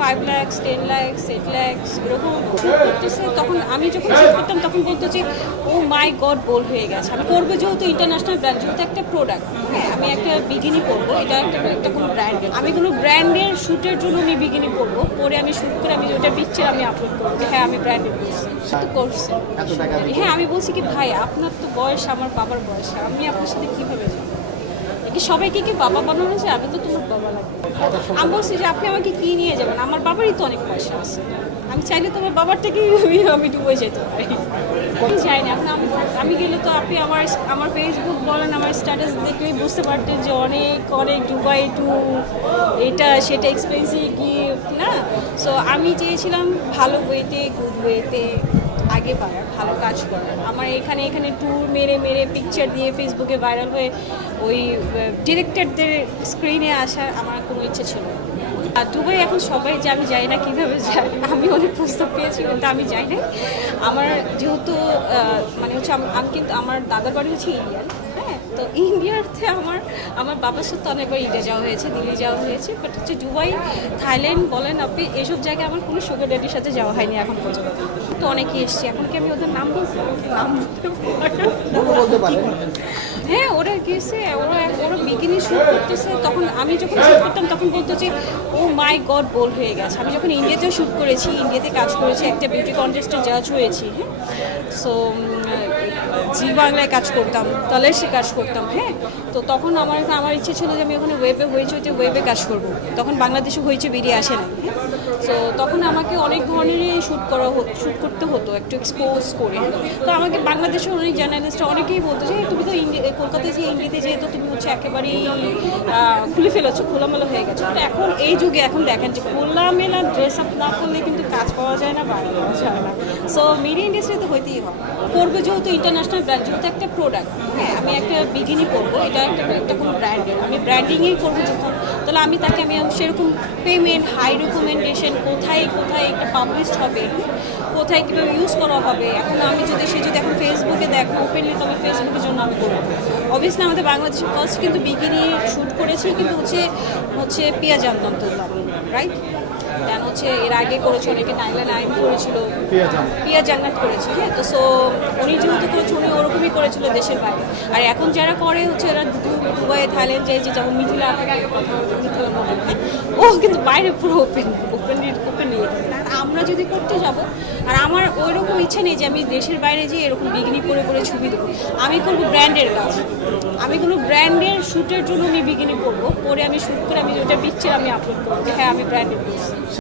5 লাখ 10 লাখ 8 লাখ এরকম শুট করতেছে। তখন আমি যখন শুট করতাম তখন বলতো যে ও মাই গড বোল্ড হয়ে গেছে। আমি করবো যেহেতু ইন্টারন্যাশনাল ব্র্যান্ড, যেহেতু একটা প্রোডাক্ট, হ্যাঁ আমি একটা বিকিনি পরবো, এটা একটা কোনো ব্র্যান্ড, আমি কোনো ব্র্যান্ডের শ্যুটের জন্য আমি বিকিনি পরবো, পরে আমি শ্যুট করে আমি ওটা পিকচার আমি আপলোড করবো যে হ্যাঁ আমি ব্র্যান্ডের করছি। হ্যাঁ আমি বলছি কি ভাই আপনার তো বয়স আমার বাবার বয়স, আমি আপনার সাথে কীভাবে যাবো? কি সবাইকে কি বাবা বানানো যায়? আমি তো তোমার বাবা লাগবে। আমি বলছি যে আপনি আমাকে কি নিয়ে যাবেন, আমার বাবারই তো অনেক পয়সা আছে, আমি চাইলে তোমার বাবার থেকেই আমি ডুবে যেতে পারি। আমি যাই না, আমি গেলে তো আপনি আমার ফেসবুক বলেন, আমার স্ট্যাটাস দেখলেই বুঝতে পারতেন যে অনেক অনেক দুবাই টু এটা সেটা এক্সপেন্সিভ গিফট না। সো আমি চেয়েছিলাম ভালো ওয়েতে, গুড ওয়েতে আগে বাড়ার, ভালো কাজ করার। আমার এখানে ট্যুর মেরে মেরে পিকচার দিয়ে ফেসবুকে ভাইরাল হয়ে ওই ডিরেক্টরদের স্ক্রিনে আসার আমার কোনো ইচ্ছে ছিল না। আর দুবাই এখন সবাই যে আমি যাই না কীভাবে যাই, আমি অনেক প্রস্তাব পেয়েছি কিন্তু আমি যাই না। আমার যেহেতু মানে হচ্ছে আমি কিন্তু আমার দাদার বাড়ি হচ্ছে ইন্ডিয়ান, হ্যাঁ তো ইন্ডিয়াতে আমার বাবার সাথে অনেকবার ইন্ডিয়া যাওয়া হয়েছে, দিল্লি যাওয়া হয়েছে, বাট হচ্ছে দুবাই, থাইল্যান্ড বলেন আপনি, এসব জায়গায় আমার কোনো সুগার ড্যাডির সাথে যাওয়া হয়নি এখন পর্যন্ত। তো অনেকেই এসছে, এখন কি আমি ওদের নাম বলছি? নাম বলতে পারি। হ্যাঁ ওরা গেছে, ওরা বিকিনি শ্যুট করতেছে। তখন আমি যখন শ্যুট করতাম তখন বলতো যে ও মাই গড বোল্ড হয়ে গেছে। আমি যখন ইন্ডিয়াতেও শ্যুট করেছি, ইন্ডিয়াতে কাজ করেছি, একটা বিউটি কন্টেস্টের জাজ হয়েছি, হ্যাঁ সো জি বাংলায় কাজ করতাম, কালার্সে কাজ করতাম, হ্যাঁ তো তখন আমার ইচ্ছে ছিল যে আমি ওখানে ওয়েবে কাজ করব। তখন বাংলাদেশে হয়েছে বেরিয়ে আসে না, হ্যাঁ সো তখন আমাকে অনেক ধরনেরই শ্যুট করতে হতো একটু এক্সপোজ করে। তো আমাকে বাংলাদেশের অনেক জার্নালিস্টরা অনেকেই বলতো যে তুমি তো কলকাতায় যে ইন্ডিয়াতে যেহেতু তুমি হচ্ছে একেবারেই খুলে ফেলেছো, খোলামেলা হয়ে গেছো। তো এখন এই যুগে এখন দেখেন যে খোলামেলা ড্রেস আপ না করলে কিন্তু কাজ পাওয়া যায় না, বাইরে পাওয়া যায় না। সো মিডিয়া ইন্ডাস্ট্রিতে হইতেই হবে, করবো যেহেতু ইন্টারন্যাশনাল ব্র্যান্ড, যেহেতু একটা প্রোডাক্ট, হ্যাঁ আমি একটা বিকিনি পরবো, এটা একটা কোনো ব্র্যান্ডের, আমি ব্র্যান্ডিংই করবো যখন, তাহলে আমি সেরকম পেমেন্ট, হাই রিকমেন্ডেশন, কোথায় এটা পাবলিশড হবে, কোথায় কীভাবে ইউজ করা হবে। এখন আমি যদি এখন ফেসবুকে দেখো ওপেনলি, তবে ফেসবুকের জন্য আমি করবো। অবভিয়াসলি আমাদের বাংলাদেশে ফার্স্ট কিন্তু বিকিনি শ্যুট করেছি, কিন্তু হচ্ছে পিয়া জানতাম তো রাইট, দেন হচ্ছে এর আগে করেছে অনেকে, নাইলা নাইম করেছিল, পিয়া জান্নাত করেছে, হ্যাঁ তো সো উনি যেহেতু করেছে উনি ওরকমই করেছিল দেশের বাইরে। আর এখন যারা করে হচ্ছে এরা দুবাই, থাইল্যান্ড যায়, যে যেমন মিথিলা মডেল, হ্যাঁ ও কিন্তু বাইরে পুরো ওপেন নিয়ে। আমরা যদি করতে যাব, আর আমার ওই রকম ইচ্ছা নেই যে আমি দেশের বাইরে যেয়ে এরকম বিকিনি করে ছবি দেবো। আমি করবো ব্র্যান্ডের কাজ, আমি কোনো ব্র্যান্ডের শ্যুটের জন্য আমি বিকিনি করবো, পরে আমি শ্যুট করে আমি ওটা পিকচার আমি আপলোড করবো যে হ্যাঁ আমি ব্র্যান্ডের করছি।